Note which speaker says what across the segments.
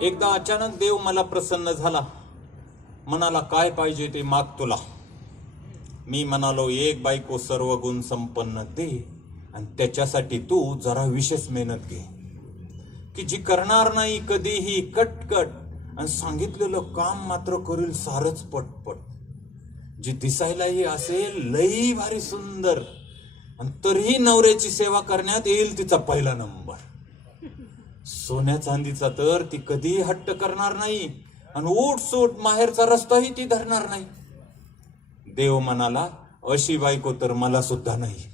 Speaker 1: एकदा अचानक देव मला प्रसन्न झाला. म्हणाला काय पाहिजे ते माग तुला. मी म्हणालो एक बायको सर्व गुण संपन्न दे आणि त्याच्यासाठी तू जरा विशेष मेहनत घे. की जी करणार नाही कधीही कटकट. आणि सांगितलेलं काम मात्र करील सारच पटपट. जी दिसायलाही असेल लई भारी सुंदर. आणि तरीही नवऱ्याची सेवा करण्यात येईल तिचा पहिला नंबर. सोन्या चांदीचा तर ती कधीही हट्ट करणार नाही आणि उठ सूट माहेरचा रस्ताही ती धरणार नाही. देव म्हणाला अशी बायको तर मला सुद्धा नाही.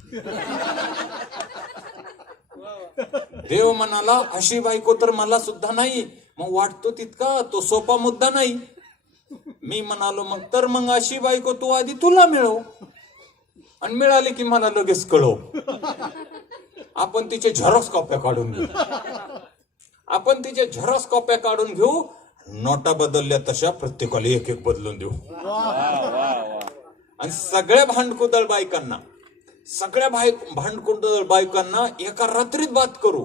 Speaker 1: देव म्हणाला अशी बायको तर मला सुद्धा नाही. मग वाटतो तितका तो सोपा मुद्दा नाही. मी म्हणालो मग तर मग अशी बायको तू आधी तुला मिळव. आणि मिळाली की मला लगेच कळव. आपण तिचे झेरॉक्स कॉप्या काढून घेऊ. आपण तिचे झेरॉक्स कॉप्या काढून घेऊ नोटा बदलल्या तशा प्रत्येकाला एक एक बदलून देऊ. आणि सगळ्या भांडकुदळ बायकांना सगळ्या बाय भांडकुदळ बायकांना एका रात्रीत बात करू.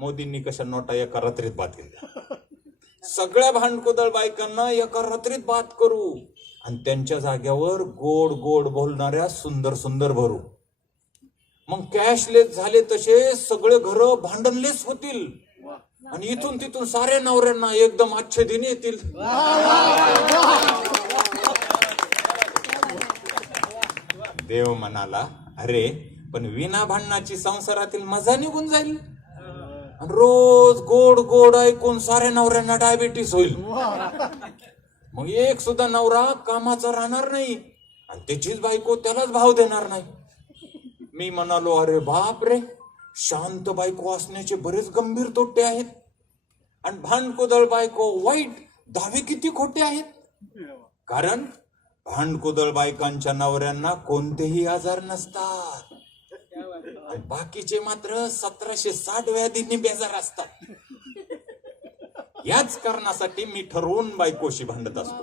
Speaker 1: मोदींनी कशा नोटा एका रात्रीत बात केल्या? सगळ्या भांडकुदळ बायकांना एका रात्रीत बात करू. आणि त्यांच्या जाग्यावर गोड गोड बोलणाऱ्या सुंदर सुंदर भरू. मग कॅशलेस झाले तसे सगळे घर भांडणलेस होतील. आणि इथून तिथून साऱ्या नवऱ्यांना एकदम अच्छे येतील. देव म्हणाला अरे पण विना भांडणाची संसारातील मजा निघून जाईल. आणि रोज गोड गोड ऐकून साऱ्या नवऱ्यांना डायबिटीस होईल. मग एक सुद्धा नवरा कामाचा राहणार नाही आणि त्याचीच बायको त्यालाच भाव देणार नाही. मी म्हणालो अरे बाप रे. शांत बायको असण्याचे बरेच गंभीर तोटे आहेत. आणि भांडकोदळ बायको वाईट दावे किती खोटे आहेत. कारण भांडकुदळ बायकांच्या नवऱ्यांना कोणतेही आजार नसतात. बाकीचे मात्र सतराशे साठ व्याधींनी बेजार असतात. याच कारणासाठी मी ठरवून बायकोशी भांडत असतो.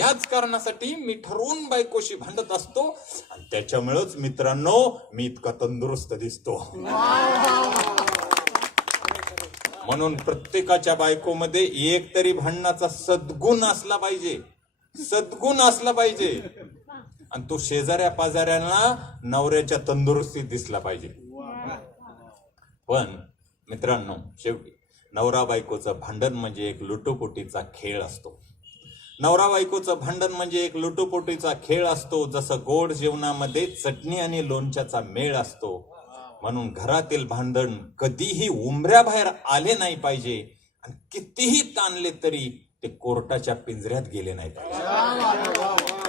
Speaker 1: याच कारणासाठी मी ठरवून बायकोशी भांडत असतो. आणि त्याच्यामुळेच मित्रांनो मी इतका तंदुरुस्त दिसतो. म्हणून प्रत्येकाच्या बायकोमध्ये एक तरी भांडणाचा सद्गुण असला पाहिजे. सद्गुण असला पाहिजे. आणि तो शेजाऱ्या पाजाऱ्यांना नवऱ्याच्या तंदुरुस्तीत दिसला पाहिजे. पण मित्रांनो शेवटी नवरा बायकोचं भांडण म्हणजे एक लुटोपुटीचा खेळ असतो. नवरा बायकोचं भांडण म्हणजे एक लुटुपुटीचा खेळ असतो जसं गोड जेवणामध्ये चटणी आणि लोणच्याचा मेळ असतो. म्हणून घरातील भांडण कधीही उमऱ्याबाहेर आले नाही पाहिजे आणि कितीही ताणले तरी ते कोर्टाच्या पिंजऱ्यात गेले नाही पाहिजे.